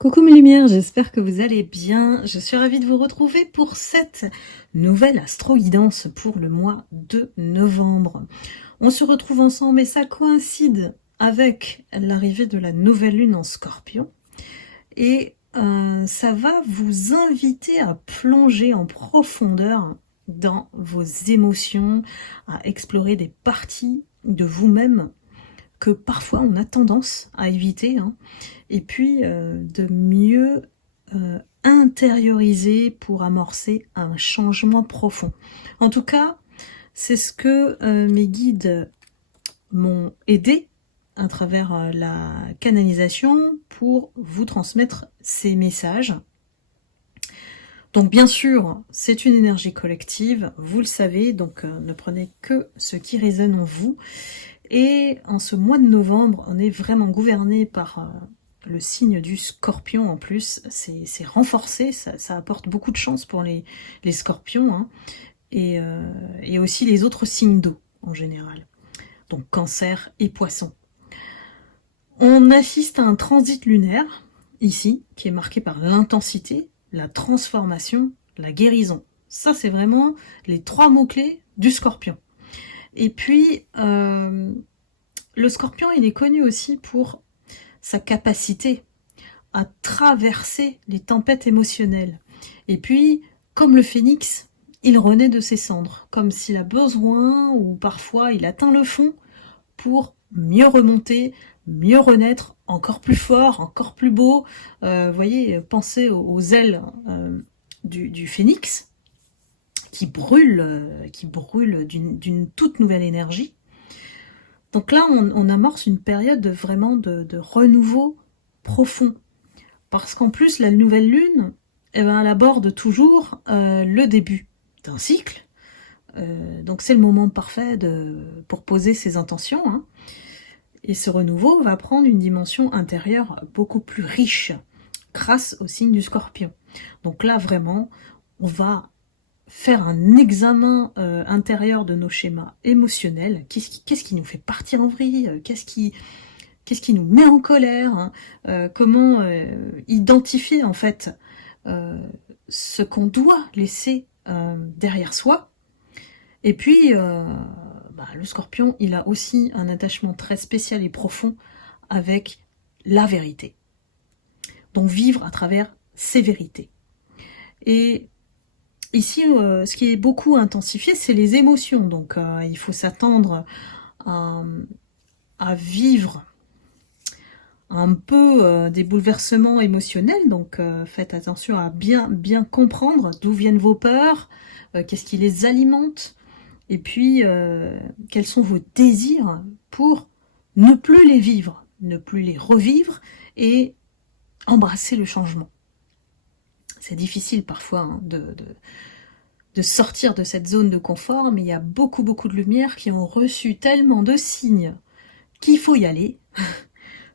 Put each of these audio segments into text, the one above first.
Coucou mes lumières, j'espère que vous allez bien. Je suis ravie de vous retrouver pour cette nouvelle astro-guidance pour le mois de novembre. On se retrouve ensemble et ça coïncide avec l'arrivée de la nouvelle lune en Scorpion. Et ça va vous inviter à plonger en profondeur dans vos émotions, à explorer des parties de vous-même que parfois on a tendance à éviter, hein, et puis de mieux intérioriser pour amorcer un changement profond. En tout cas, c'est ce que mes guides m'ont aidé à travers la canalisation pour vous transmettre ces messages. Donc bien sûr, c'est une énergie collective, vous le savez, donc ne prenez que ce qui résonne en vous. Et en ce mois de novembre, on est vraiment gouverné par le signe du Scorpion en plus. C'est renforcé, ça apporte beaucoup de chance pour les Scorpions, hein, et aussi les autres signes d'eau en général. Donc Cancer et Poisson. On assiste à un transit lunaire, ici, qui est marqué par l'intensité, la transformation, la guérison. Ça, c'est vraiment les trois mots-clés du Scorpion. Et puis, le Scorpion, il est connu aussi pour sa capacité à traverser les tempêtes émotionnelles. Et puis, comme le phénix, il renaît de ses cendres, comme s'il a besoin, ou parfois il atteint le fond, pour mieux remonter, mieux renaître, encore plus fort, encore plus beau. Vous voyez, pensez aux ailes du phénix, qui brûlent d'une toute nouvelle énergie. Donc là, on amorce une période vraiment de renouveau profond. Parce qu'en plus, la nouvelle lune, elle aborde toujours le début d'un cycle. Donc c'est le moment parfait pour poser ses intentions, hein. Et ce renouveau va prendre une dimension intérieure beaucoup plus riche, grâce au signe du Scorpion. Donc là, vraiment, on va faire un examen intérieur de nos schémas émotionnels. Qu'est-ce qui nous fait partir en vrille? Qu'est-ce qui nous met en colère, hein? Comment identifier en fait ce qu'on doit laisser derrière soi. Et puis, le Scorpion, il a aussi un attachement très spécial et profond avec la vérité. Donc vivre à travers ses vérités. Et ici, ce qui est beaucoup intensifié, c'est les émotions. Donc, il faut s'attendre à vivre un peu des bouleversements émotionnels. Donc, faites attention à bien comprendre d'où viennent vos peurs, qu'est-ce qui les alimente, et puis quels sont vos désirs pour ne plus les vivre, ne plus les revivre et embrasser le changement. C'est difficile parfois, hein, de sortir de cette zone de confort, mais il y a beaucoup de lumières qui ont reçu tellement de signes qu'il faut y aller,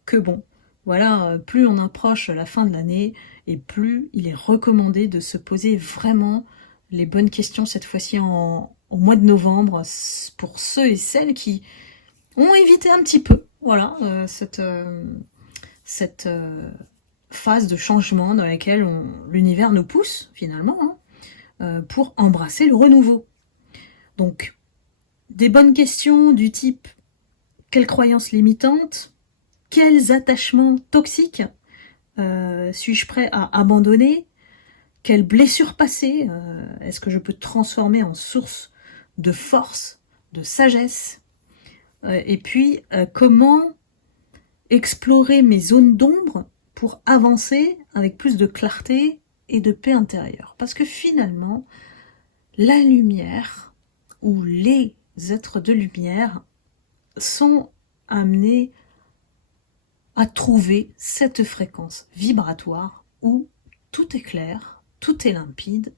que bon, voilà, plus on approche la fin de l'année, et plus il est recommandé de se poser vraiment les bonnes questions, cette fois-ci au mois de novembre, pour ceux et celles qui ont évité un petit peu, voilà, cette phase de changement dans laquelle l'univers nous pousse, finalement, hein, pour embrasser le renouveau. Donc, des bonnes questions du type « Quelles croyances limitantes ? Quels attachements toxiques suis-je prêt à abandonner ? Quelles blessures passées est-ce que je peux transformer en source de force, de sagesse ? Et puis, comment explorer mes zones d'ombre pour avancer avec plus de clarté et de paix intérieure ? Parce que finalement, la lumière, ou les êtres de lumière, sont amenés à trouver cette fréquence vibratoire où tout est clair, tout est limpide,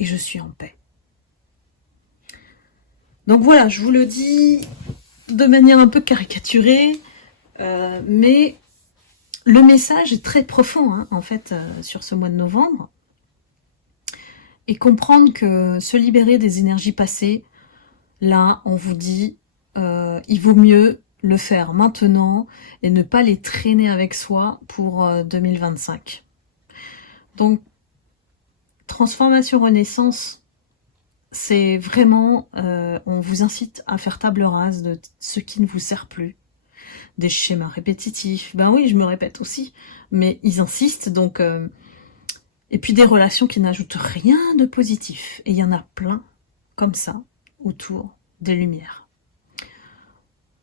et je suis en paix. Donc voilà, je vous le dis de manière un peu caricaturée, mais le message est très profond, hein, en fait, sur ce mois de novembre. Et comprendre que se libérer des énergies passées, là, on vous dit, il vaut mieux le faire maintenant et ne pas les traîner avec soi pour 2025. Donc, transformation renaissance, c'est vraiment, on vous incite à faire table rase de ce qui ne vous sert plus. Des schémas répétitifs, ben oui, je me répète aussi, mais ils insistent, donc... et puis des relations qui n'ajoutent rien de positif. Et il y en a plein, comme ça, autour des lumières.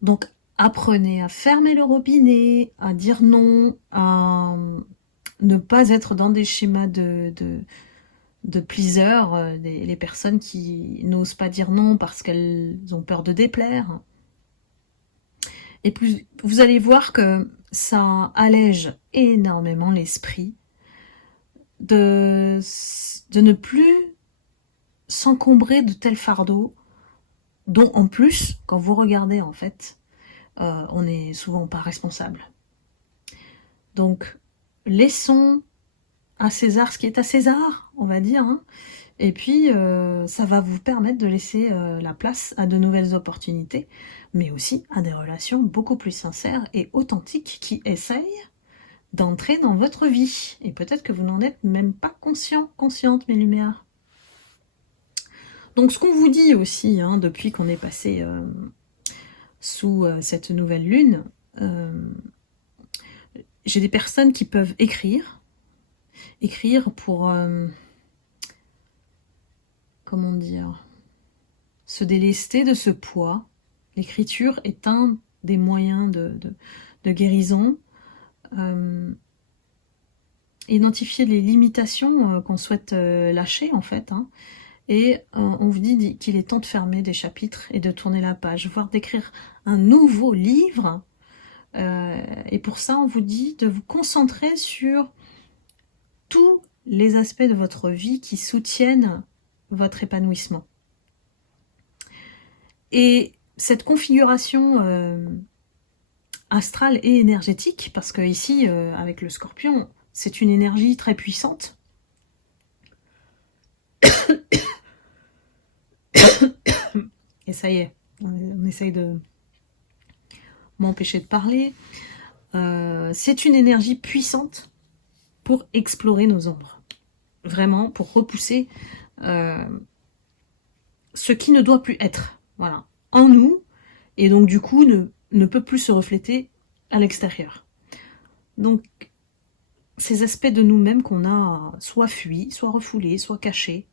Donc, apprenez à fermer le robinet, à dire non, à ne pas être dans des schémas de pleaser, les personnes qui n'osent pas dire non parce qu'elles ont peur de déplaire. Et puis, vous allez voir que ça allège énormément l'esprit de ne plus s'encombrer de tels fardeaux dont, en plus, quand vous regardez, en fait, on n'est souvent pas responsable. Donc, laissons à César ce qui est à César, on va dire, hein. Et puis, ça va vous permettre de laisser la place à de nouvelles opportunités, mais aussi à des relations beaucoup plus sincères et authentiques qui essayent d'entrer dans votre vie. Et peut-être que vous n'en êtes même pas conscient, consciente, mes lumières. Donc, ce qu'on vous dit aussi, hein, depuis qu'on est passé sous cette nouvelle lune, j'ai des personnes qui peuvent écrire pour... comment dire, se délester de ce poids. L'écriture est un des moyens de guérison. Identifier les limitations qu'on souhaite lâcher, en fait. Hein. Et on vous dit qu'il est temps de fermer des chapitres et de tourner la page, voire d'écrire un nouveau livre. Et pour ça, on vous dit de vous concentrer sur tous les aspects de votre vie qui soutiennent votre épanouissement. Et cette configuration astrale et énergétique, parce que ici, avec le Scorpion, c'est une énergie très puissante. Et ça y est, on essaye de m'empêcher de parler. C'est une énergie puissante pour explorer nos ombres. Vraiment, pour repousser ce qui ne doit plus être. Voilà. En nous, et donc du coup ne peut plus se refléter à l'extérieur. Donc, ces aspects de nous-mêmes qu'on a soit fuis, soit refoulés, soit cachés.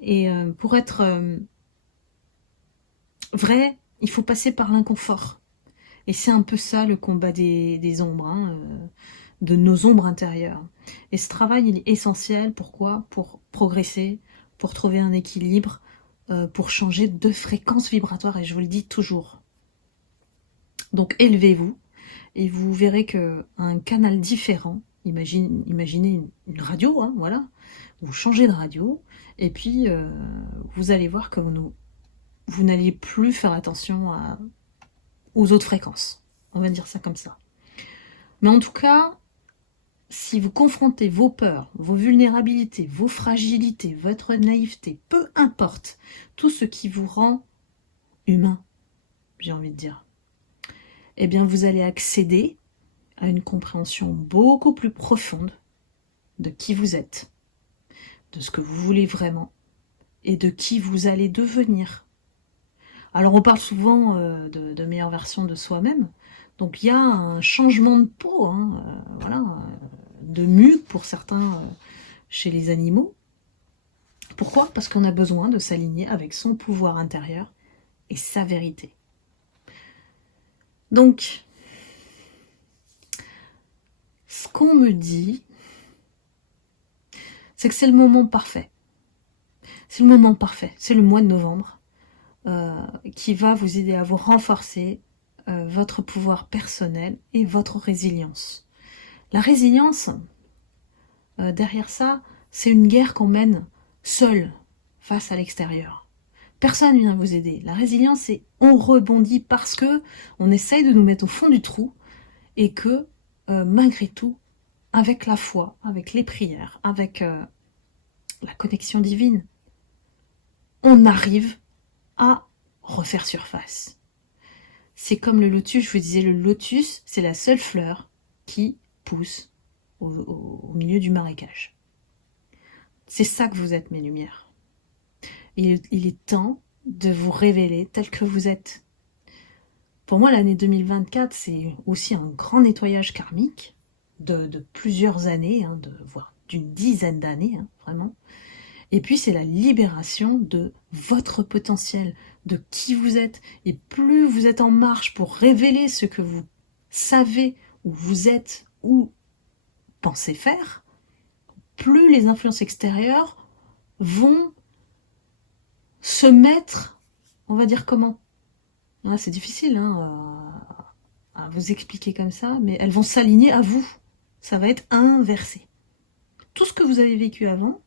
Et pour être vrai, il faut passer par l'inconfort. Et c'est un peu ça le combat des ombres, hein, de nos ombres intérieures. Et ce travail, il est essentiel. Pourquoi ? Pour progresser, pour trouver un équilibre, pour changer de fréquence vibratoire. Et je vous le dis toujours. Donc élevez-vous et vous verrez qu'un canal différent, imaginez une radio, hein, voilà, vous changez de radio et puis vous allez voir que vous n'allez plus faire attention aux autres fréquences. On va dire ça comme ça. Mais en tout cas, si vous confrontez vos peurs, vos vulnérabilités, vos fragilités, votre naïveté, peu importe, tout ce qui vous rend humain, j'ai envie de dire, eh bien vous allez accéder à une compréhension beaucoup plus profonde de qui vous êtes, de ce que vous voulez vraiment et de qui vous allez devenir. Alors on parle souvent de meilleure version de soi-même, donc il y a un changement de peau, hein, voilà, de muque pour certains chez les animaux. Pourquoi ? Parce qu'on a besoin de s'aligner avec son pouvoir intérieur et sa vérité. Donc, ce qu'on me dit, c'est que c'est le moment parfait. C'est le moment parfait, c'est le mois de novembre qui va vous aider à vous renforcer votre pouvoir personnel et votre résilience. La résilience, derrière ça, c'est une guerre qu'on mène seul face à l'extérieur. Personne ne vient vous aider. La résilience, c'est on rebondit parce que on essaye de nous mettre au fond du trou et que malgré tout, avec la foi, avec les prières, avec la connexion divine, on arrive à refaire surface. C'est comme le lotus, je vous disais, le lotus, c'est la seule fleur qui pousse au milieu du marécage. C'est ça que vous êtes, mes lumières. Il est temps de vous révéler tel que vous êtes. Pour moi, l'année 2024, c'est aussi un grand nettoyage karmique de plusieurs années, voire d'une dizaine d'années, vraiment. Et puis, c'est la libération de votre potentiel, de qui vous êtes. Et plus vous êtes en marche pour révéler ce que vous savez, où vous êtes, ou pensez faire, plus les influences extérieures vont se mettre, on va dire comment. C'est difficile à vous expliquer comme ça, mais elles vont s'aligner à vous. Ça va être inversé. Tout ce que vous avez vécu avant,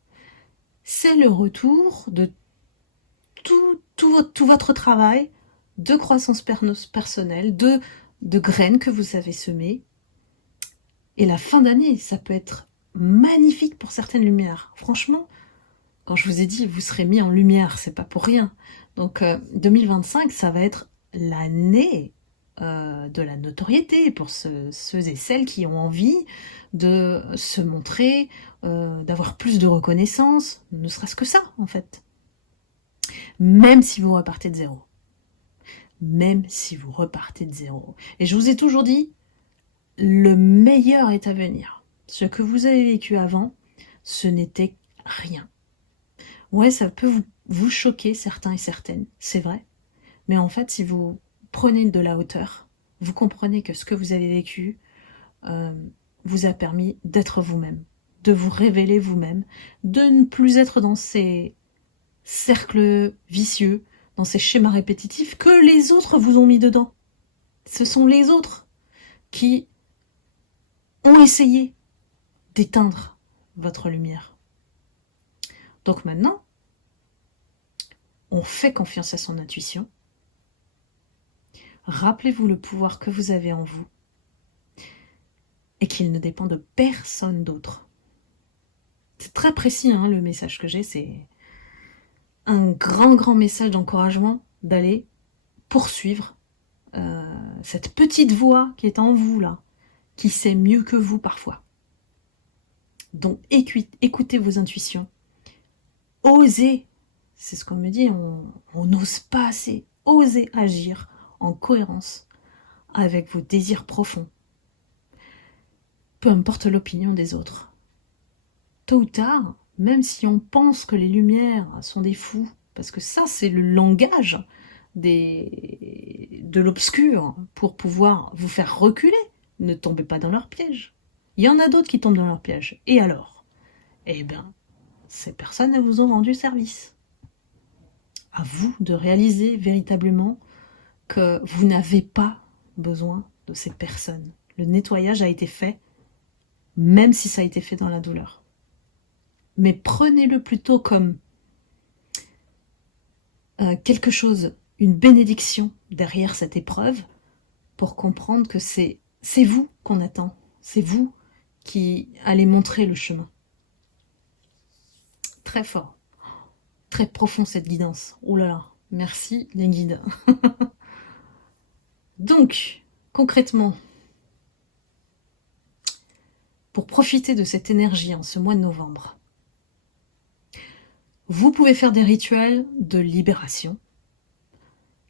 c'est le retour de tout votre travail de croissance personnelle, de graines que vous avez semées. Et la fin d'année, ça peut être magnifique pour certaines lumières. Franchement, quand je vous ai dit, vous serez mis en lumière, c'est pas pour rien. Donc 2025, ça va être l'année de la notoriété pour ceux et celles qui ont envie de se montrer, d'avoir plus de reconnaissance, ne serait-ce que ça, en fait. Même si vous repartez de zéro. Même si vous repartez de zéro. Et je vous ai toujours dit, le meilleur est à venir. Ce que vous avez vécu avant, ce n'était rien. Ouais, ça peut vous choquer, certains et certaines, c'est vrai. Mais en fait, si vous prenez de la hauteur, vous comprenez que ce que vous avez vécu vous a permis d'être vous-même, de vous révéler vous-même, de ne plus être dans ces cercles vicieux, dans ces schémas répétitifs que les autres vous ont mis dedans. Ce sont les autres qui ont essayé d'éteindre votre lumière. Donc maintenant, on fait confiance à son intuition. Rappelez-vous le pouvoir que vous avez en vous et qu'il ne dépend de personne d'autre. C'est très précis le message que j'ai, c'est un grand message d'encouragement d'aller poursuivre cette petite voix qui est en vous là, qui sait mieux que vous parfois. Donc écoutez vos intuitions, osez, c'est ce qu'on me dit, on n'ose pas assez, osez agir en cohérence avec vos désirs profonds. Peu importe l'opinion des autres. Tôt ou tard, même si on pense que les lumières sont des fous, parce que ça c'est le langage de l'obscur pour pouvoir vous faire reculer, ne tombez pas dans leur piège. Il y en a d'autres qui tombent dans leur piège. Et alors? Eh bien, ces personnes, elles vous ont rendu service. À vous de réaliser véritablement que vous n'avez pas besoin de ces personnes. Le nettoyage a été fait, même si ça a été fait dans la douleur. Mais prenez-le plutôt comme quelque chose, une bénédiction derrière cette épreuve, pour comprendre que c'est vous qu'on attend, c'est vous qui allez montrer le chemin. Très fort, très profond cette guidance. Oh là là, merci les guides. Donc, concrètement, pour profiter de cette énergie en ce mois de novembre, vous pouvez faire des rituels de libération.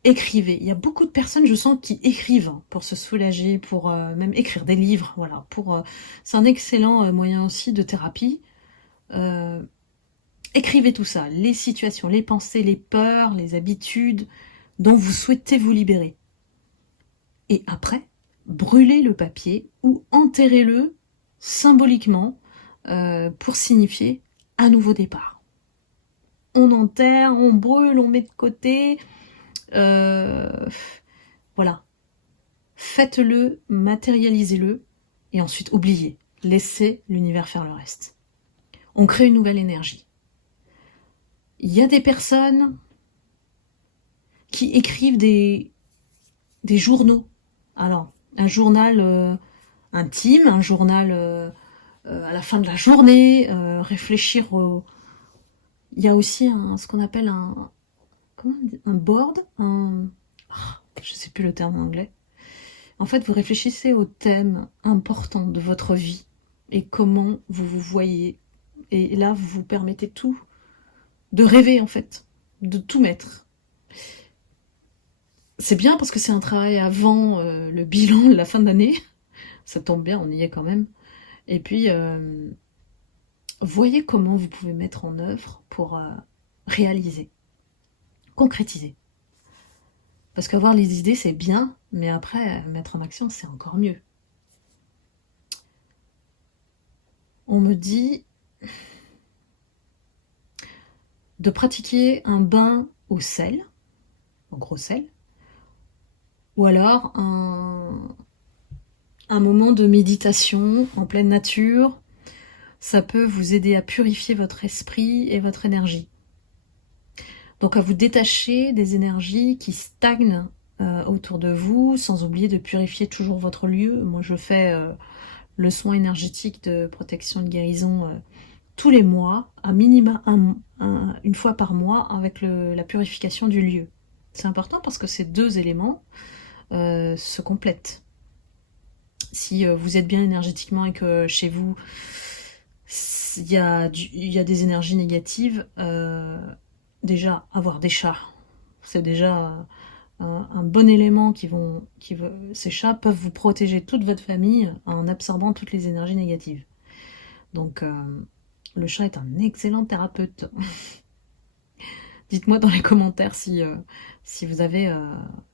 Écrivez. Il y a beaucoup de personnes, je sens, qui écrivent pour se soulager, pour même écrire des livres. Voilà. C'est un excellent moyen aussi de thérapie. Écrivez tout ça, les situations, les pensées, les peurs, les habitudes dont vous souhaitez vous libérer. Et après, brûlez le papier ou enterrez-le symboliquement pour signifier un nouveau départ. On enterre, on brûle, on met de côté. Voilà. Faites-le, matérialisez-le et ensuite oubliez. Laissez l'univers faire le reste. On crée une nouvelle énergie. Il y a des personnes qui écrivent des journaux. Alors, un journal intime, un journal à la fin de la journée, réfléchir au... Il y a aussi ce qu'on appelle un board, je sais plus le terme en anglais. En fait, vous réfléchissez aux thèmes importants de votre vie et comment vous vous voyez. Et là, vous vous permettez tout, de rêver en fait, de tout mettre. C'est bien parce que c'est un travail avant le bilan de la fin d'année. Ça tombe bien, on y est quand même. Et puis, voyez comment vous pouvez mettre en œuvre pour réaliser, concrétiser. Parce qu'avoir les idées, c'est bien, mais après, mettre en action, c'est encore mieux. On me dit de pratiquer un bain au sel, au gros sel, ou alors un moment de méditation en pleine nature. Ça peut vous aider à purifier votre esprit et votre énergie. Donc à vous détacher des énergies qui stagnent autour de vous, sans oublier de purifier toujours votre lieu. Moi je fais le soin énergétique de protection de guérison tous les mois, à minima une fois par mois, avec la purification du lieu. C'est important parce que ces deux éléments se complètent. Si vous êtes bien énergétiquement et que chez vous il y a des énergies négatives, déjà avoir des chats, c'est déjà un bon élément ces chats peuvent vous protéger toute votre famille en absorbant toutes les énergies négatives. Donc le chat est un excellent thérapeute. Dites-moi dans les commentaires si vous avez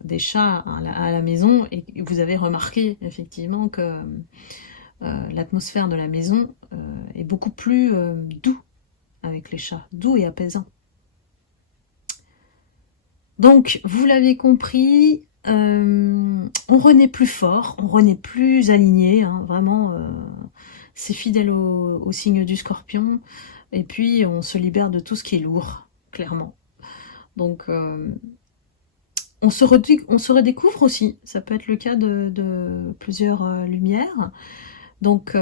des chats à la maison et que vous avez remarqué effectivement que l'atmosphère de la maison est beaucoup plus doux avec les chats, doux et apaisant. Donc, vous l'avez compris, on renaît plus fort, on renaît plus aligné, hein, vraiment, c'est fidèle au signe du Scorpion, et puis on se libère de tout ce qui est lourd, clairement. Donc, on se redécouvre aussi, ça peut être le cas de plusieurs lumières. Donc,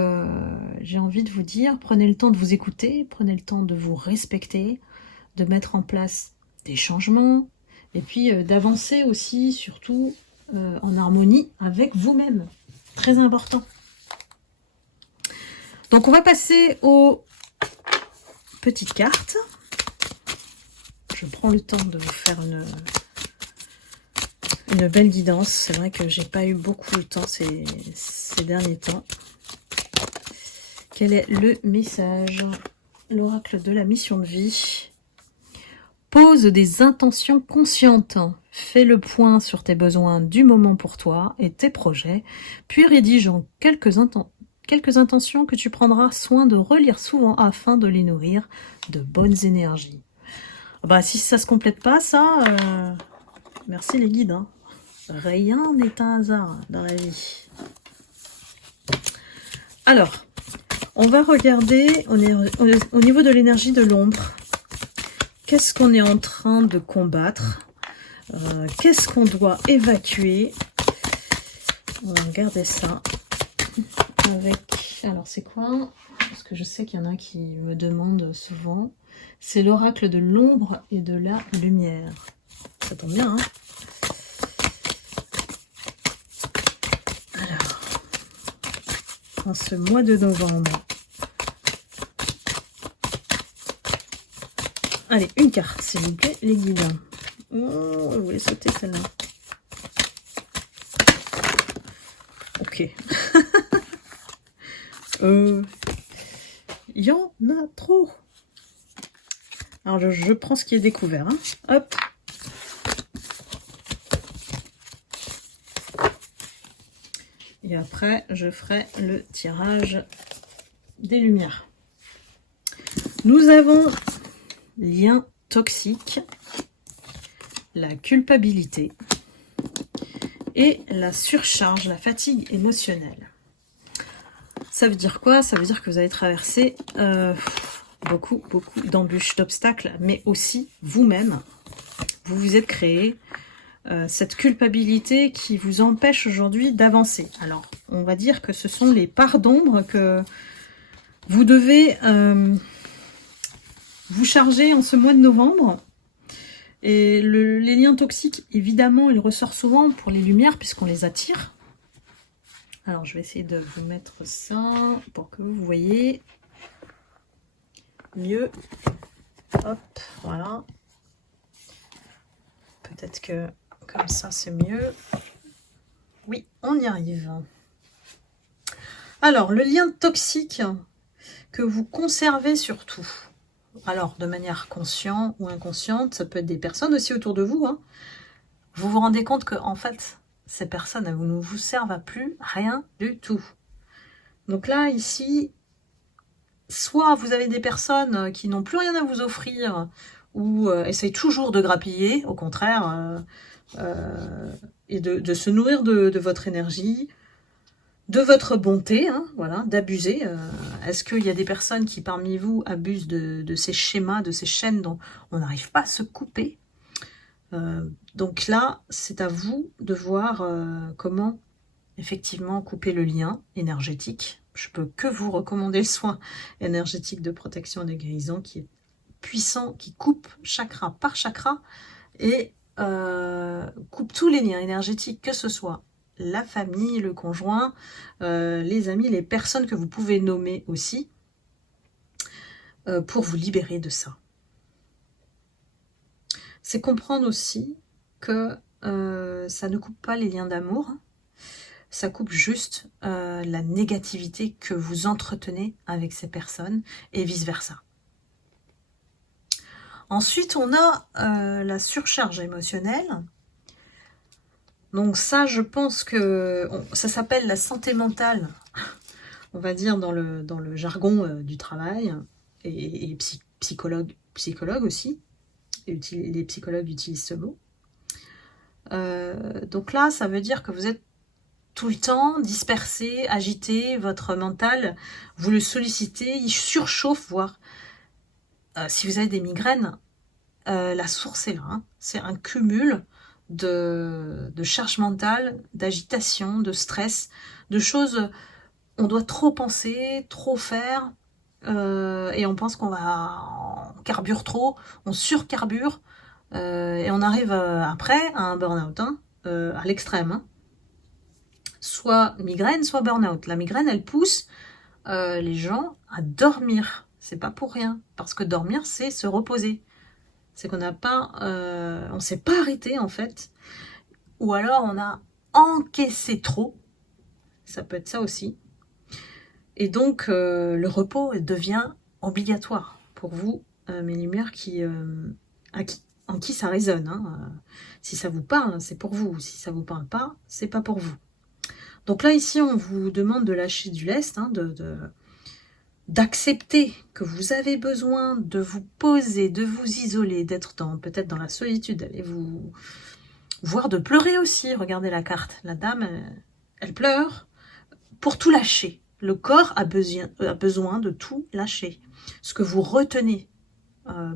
j'ai envie de vous dire, prenez le temps de vous écouter, prenez le temps de vous respecter, de mettre en place des changements, et puis d'avancer aussi, surtout, en harmonie avec vous-même. Très important. Donc, on va passer aux petites cartes. Je prends le temps de vous faire une belle guidance. C'est vrai que j'ai pas eu beaucoup de temps ces derniers temps. Quel est le message? L'oracle de la mission de vie. Pose des intentions conscientes. Fais le point sur tes besoins du moment pour toi et tes projets, puis rédige en quelques intentions que tu prendras soin de relire souvent afin de les nourrir de bonnes énergies. Bah, si ça se complète pas, ça, merci les guides. Hein. Rien n'est un hasard dans la vie. Alors, on va regarder au niveau de l'énergie de l'ombre. Qu'est-ce qu'on est en train de combattre? Qu'est-ce qu'on doit évacuer? On va regarder ça. Alors, c'est quoi? Parce que je sais qu'il y en a qui me demandent souvent. C'est l'oracle de l'ombre et de la lumière. Ça tombe bien, hein? Alors, en ce mois de novembre. Allez, une carte, s'il vous plaît, les guides. Oh, vous voulez sauter celle-là. Ok. Il y en a trop. Alors, je prends ce qui est découvert. Hein. Hop. Et après, je ferai le tirage des lumières. Nous avons lien toxique, la culpabilité et la surcharge, la fatigue émotionnelle. Ça veut dire quoi? Ça veut dire que vous allez traverser beaucoup d'embûches, d'obstacles, mais aussi vous-même. Vous vous êtes créé cette culpabilité qui vous empêche aujourd'hui d'avancer. Alors, on va dire que ce sont les parts d'ombre que vous devez vous charger en ce mois de novembre. Et les liens toxiques, évidemment, ils ressortent souvent pour les lumières puisqu'on les attire. Alors, je vais essayer de vous mettre ça pour que vous voyez mieux. Hop, voilà. Peut-être que comme ça, c'est mieux. Oui, on y arrive. Alors, le lien toxique que vous conservez surtout. Alors, de manière consciente ou inconsciente, ça peut être des personnes aussi autour de vous. Hein. Vous vous rendez compte que, en fait, ces personnes, elles ne vous servent à plus rien du tout. Donc là, ici, soit vous avez des personnes qui n'ont plus rien à vous offrir ou essayent toujours de grappiller, au contraire, et de se nourrir de votre énergie, de votre bonté, hein, voilà, d'abuser. Est-ce qu'il y a des personnes qui, parmi vous, abusent de ces schémas, de ces chaînes dont on n'arrive pas à se couper? Donc là, c'est à vous de voir comment, effectivement, couper le lien énergétique. Je peux que vous recommander le soin énergétique de protection et de guérison qui est puissant, qui coupe chakra par chakra et coupe tous les liens énergétiques, que ce soit la famille, le conjoint, les amis, les personnes que vous pouvez nommer aussi, pour vous libérer de ça. C'est comprendre aussi que ça ne coupe pas les liens d'amour, ça coupe juste la négativité que vous entretenez avec ces personnes et vice-versa. Ensuite, on a la surcharge émotionnelle. Donc ça, je pense que ça s'appelle la santé mentale, on va dire dans le jargon du travail, et psychologue aussi, les psychologues utilisent ce mot. Donc là, ça veut dire que vous êtes tout le temps dispersé, agité, votre mental, vous le sollicitez, il surchauffe, voire si vous avez des migraines, la source est là, hein. C'est un cumul de charge mentale, d'agitation, de stress, de choses, on doit trop penser, trop faire, et on pense qu'on on carbure trop, on surcarbure, et on arrive après à un burn-out, hein, à l'extrême. Hein. Soit migraine, soit burn-out. La migraine, elle pousse les gens à dormir. C'est pas pour rien, parce que dormir, c'est se reposer. C'est qu'on n'a pas, on s'est pas arrêté en fait, ou alors on a encaissé trop. Ça peut être ça aussi. Et donc le repos devient obligatoire pour vous, mes lumières en qui ça résonne. Hein. Si ça vous parle, c'est pour vous. Si ça vous parle pas, c'est pas pour vous. Donc là ici, on vous demande de lâcher du lest, hein, d'accepter que vous avez besoin de vous poser, de vous isoler, d'être peut-être dans la solitude, d'aller vous voir, de pleurer aussi. Regardez la carte, la dame, elle pleure pour tout lâcher. Le corps a besoin de tout lâcher. Ce que vous retenez,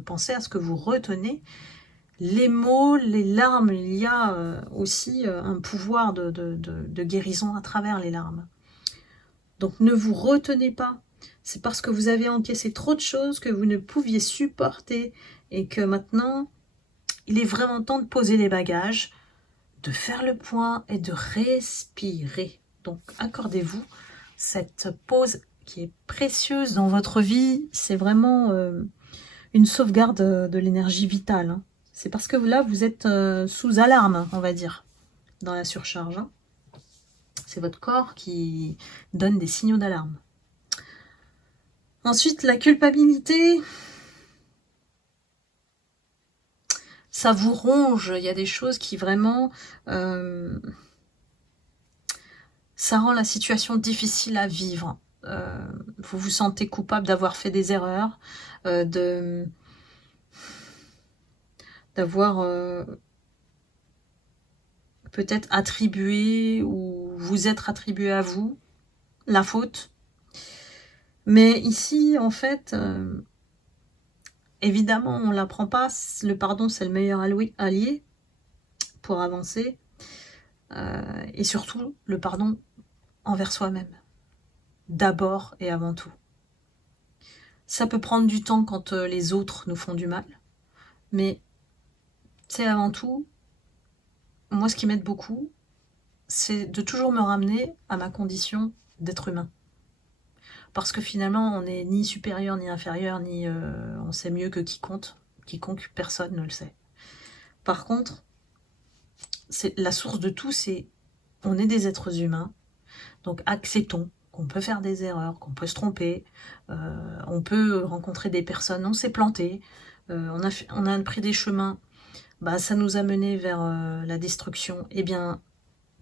pensez à ce que vous retenez. Les mots, les larmes, il y a aussi un pouvoir de guérison à travers les larmes. Donc ne vous retenez pas. C'est parce que vous avez encaissé trop de choses que vous ne pouviez supporter et que maintenant, il est vraiment temps de poser les bagages, de faire le point et de respirer. Donc accordez-vous cette pause qui est précieuse dans votre vie. C'est vraiment une sauvegarde de l'énergie vitale. Hein. C'est parce que là, vous êtes sous alarme, on va dire, dans la surcharge. Hein. C'est votre corps qui donne des signaux d'alarme. Ensuite, la culpabilité, ça vous ronge. Il y a des choses qui vraiment... ça rend la situation difficile à vivre. Vous vous sentez coupable d'avoir fait des erreurs, d'avoir peut-être attribué ou vous être attribué à vous la faute. Mais ici, en fait, évidemment, on ne l'apprend pas. Le pardon, c'est le meilleur allié pour avancer. Et surtout, le pardon envers soi-même. D'abord et avant tout. Ça peut prendre du temps quand les autres nous font du mal. Mais c'est avant tout, moi ce qui m'aide beaucoup, c'est de toujours me ramener à ma condition d'être humain. Parce que finalement, on n'est ni supérieur, ni inférieur, ni on sait mieux que quiconque. Quiconque, personne ne le sait. Par contre, c'est la source de tout, c'est on est des êtres humains, donc acceptons qu'on peut faire des erreurs, qu'on peut se tromper, on peut rencontrer des personnes, on s'est planté, on a pris des chemins, bah, ça nous a mené vers la destruction. Eh bien,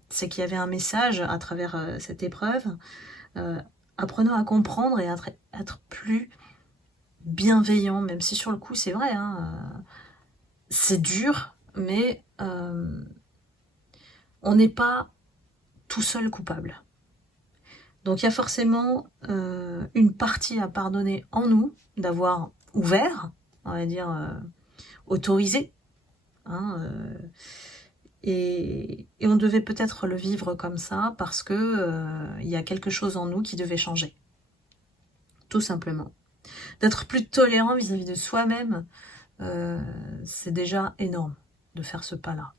c'est qu'il y avait un message à travers cette épreuve. Apprenons à comprendre et à être plus bienveillant, même si sur le coup c'est vrai, hein, c'est dur, mais on n'est pas tout seul coupable. Donc il y a forcément une partie à pardonner en nous, d'avoir ouvert, on va dire autorisé, hein, et on devait peut-être le vivre comme ça parce que il y a quelque chose en nous qui devait changer, tout simplement. D'être plus tolérant vis-à-vis de soi-même, c'est déjà énorme de faire ce pas-là.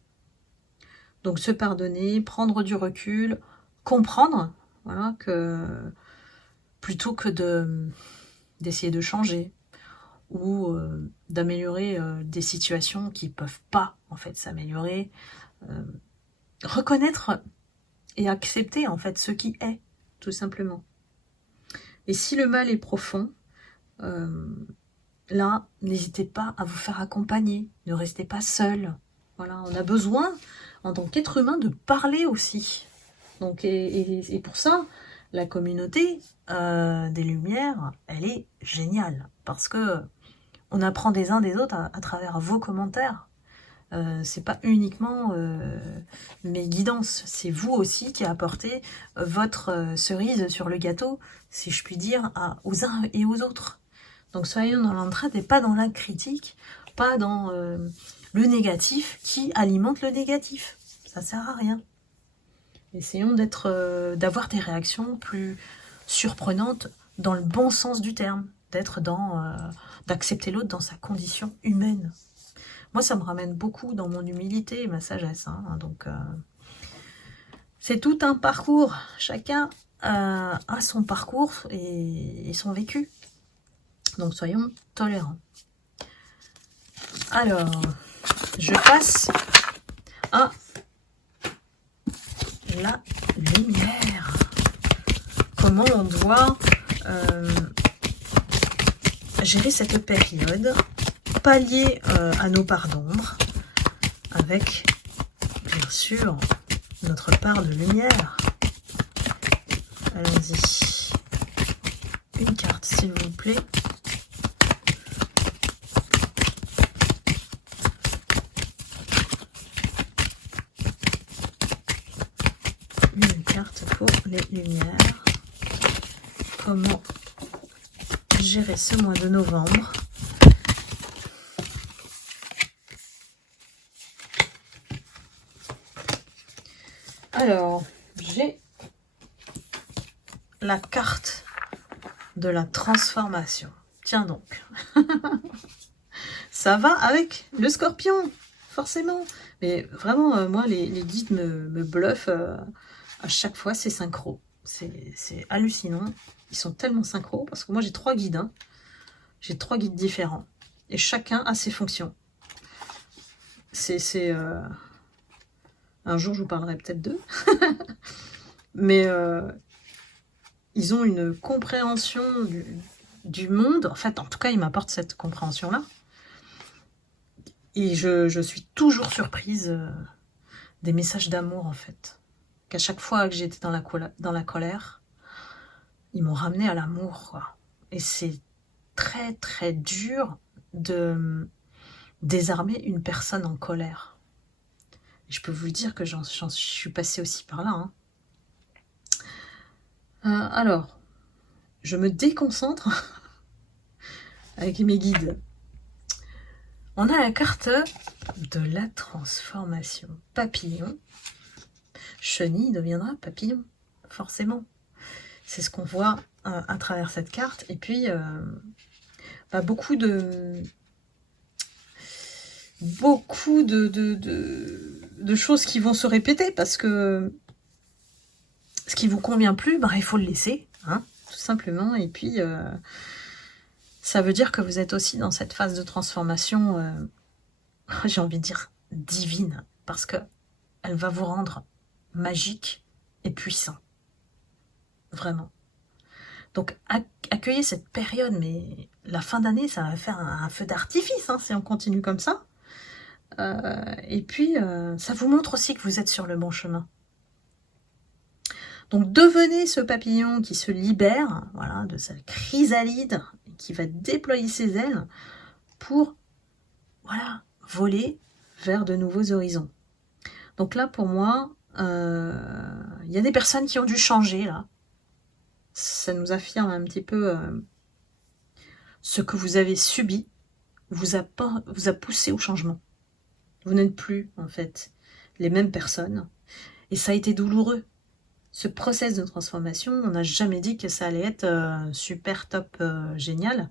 Donc se pardonner, prendre du recul, comprendre, voilà, que plutôt que d'essayer de changer ou d'améliorer des situations qui peuvent pas en fait s'améliorer, reconnaître et accepter en fait ce qui est, tout simplement. Et si le mal est profond, là, n'hésitez pas à vous faire accompagner, ne restez pas seul. Voilà, on a besoin, en tant qu'être humain, de parler aussi. Donc, et pour ça, la communauté des Lumières, elle est géniale. Parce que on apprend des uns des autres à travers vos commentaires. C'est pas uniquement mes guidances, c'est vous aussi qui apportez votre cerise sur le gâteau, si je puis dire, aux uns et aux autres. Donc soyons dans l'entraide et pas dans la critique, pas dans le négatif qui alimente le négatif. Ça sert à rien. Essayons d'avoir des réactions plus surprenantes dans le bon sens du terme, d'accepter l'autre dans sa condition humaine. Moi, ça me ramène beaucoup dans mon humilité et ma sagesse. Hein, donc, c'est tout un parcours. Chacun a son parcours et son vécu. Donc, soyons tolérants. Alors, je passe à la lumière. Comment on doit gérer cette période, pallier à nos parts d'ombre, avec, bien sûr, notre part de lumière. Allons-y. Une carte, s'il vous plaît. Une carte pour les lumières. Comment gérer ce mois de novembre? Alors, j'ai la carte de la transformation. Tiens donc. Ça va avec le scorpion, forcément. Mais vraiment, moi, les guides me bluffent à chaque fois, c'est synchro. C'est hallucinant. Ils sont tellement synchro, parce que moi, j'ai 3 guides. Hein. J'ai 3 guides différents. Et chacun a ses fonctions. Un jour, je vous parlerai peut-être d'eux. Mais ils ont une compréhension du monde. En fait, en tout cas, ils m'apportent cette compréhension-là. Et je suis toujours surprise des messages d'amour, en fait. Qu'à chaque fois que j'étais dans la colère, ils m'ont ramené à l'amour, quoi. Et c'est très, très dur de désarmer une personne en colère. Et je peux vous le dire que je suis passée aussi par là. Hein. Alors, je me déconcentre avec mes guides. On a la carte de la transformation. Papillon. Chenille deviendra papillon, forcément. C'est ce qu'on voit à travers cette carte. Et puis, beaucoup de beaucoup de choses qui vont se répéter, parce que ce qui vous convient plus, il faut le laisser, hein, tout simplement. Et puis, ça veut dire que vous êtes aussi dans cette phase de transformation, j'ai envie de dire divine, parce que elle va vous rendre magique et puissant. Vraiment. Donc, accueillez cette période, mais la fin d'année, ça va faire un feu d'artifice, hein, si on continue comme ça. Et puis, ça vous montre aussi que vous êtes sur le bon chemin. Donc, devenez ce papillon qui se libère, voilà, de sa chrysalide, qui va déployer ses ailes pour, voilà, voler vers de nouveaux horizons. Donc là, pour moi, il y a des personnes qui ont dû changer, là. Ça nous affirme un petit peu ce que vous avez subi vous a poussé au changement. Vous n'êtes plus, en fait, les mêmes personnes. Et ça a été douloureux. Ce process de transformation, on n'a jamais dit que ça allait être super top génial.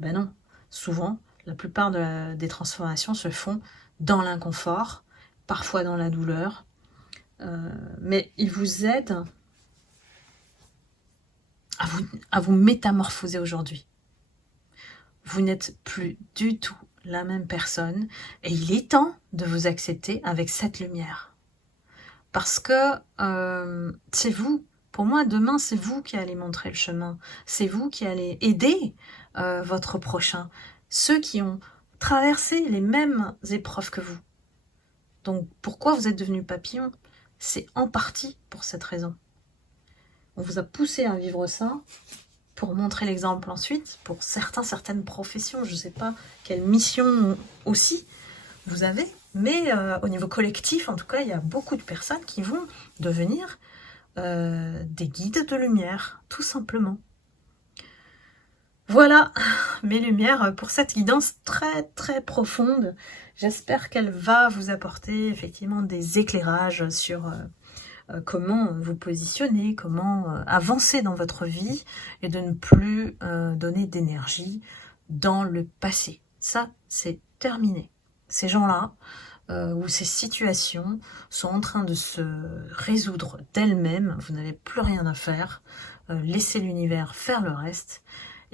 Ben non, souvent, la plupart des transformations se font dans l'inconfort, parfois dans la douleur, mais ils vous aident à vous métamorphoser aujourd'hui. Vous n'êtes plus du tout la même personne et il est temps de vous accepter avec cette lumière. Parce que c'est vous, pour moi demain c'est vous qui allez montrer le chemin, c'est vous qui allez aider votre prochain, ceux qui ont traversé les mêmes épreuves que vous. Donc pourquoi vous êtes devenu papillon? C'est en partie pour cette raison. On vous a poussé à vivre ça pour montrer l'exemple ensuite, pour certaines professions, je ne sais pas quelle mission aussi vous avez, mais au niveau collectif, en tout cas, il y a beaucoup de personnes qui vont devenir des guides de lumière, tout simplement. Voilà mes lumières pour cette guidance très très profonde. J'espère qu'elle va vous apporter effectivement des éclairages sur comment vous positionner, comment avancer dans votre vie et de ne plus donner d'énergie dans le passé. Ça, c'est terminé. Ces gens-là, ou ces situations sont en train de se résoudre d'elles-mêmes. Vous n'avez plus rien à faire. Laissez l'univers faire le reste.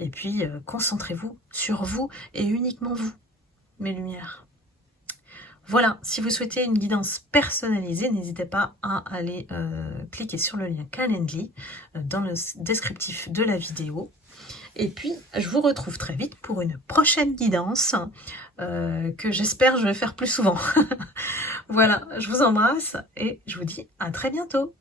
Et puis, concentrez-vous sur vous et uniquement vous, mes lumières. Voilà, si vous souhaitez une guidance personnalisée, n'hésitez pas à aller cliquer sur le lien Calendly dans le descriptif de la vidéo. Et puis, je vous retrouve très vite pour une prochaine guidance que j'espère je vais faire plus souvent. Voilà, je vous embrasse et je vous dis à très bientôt.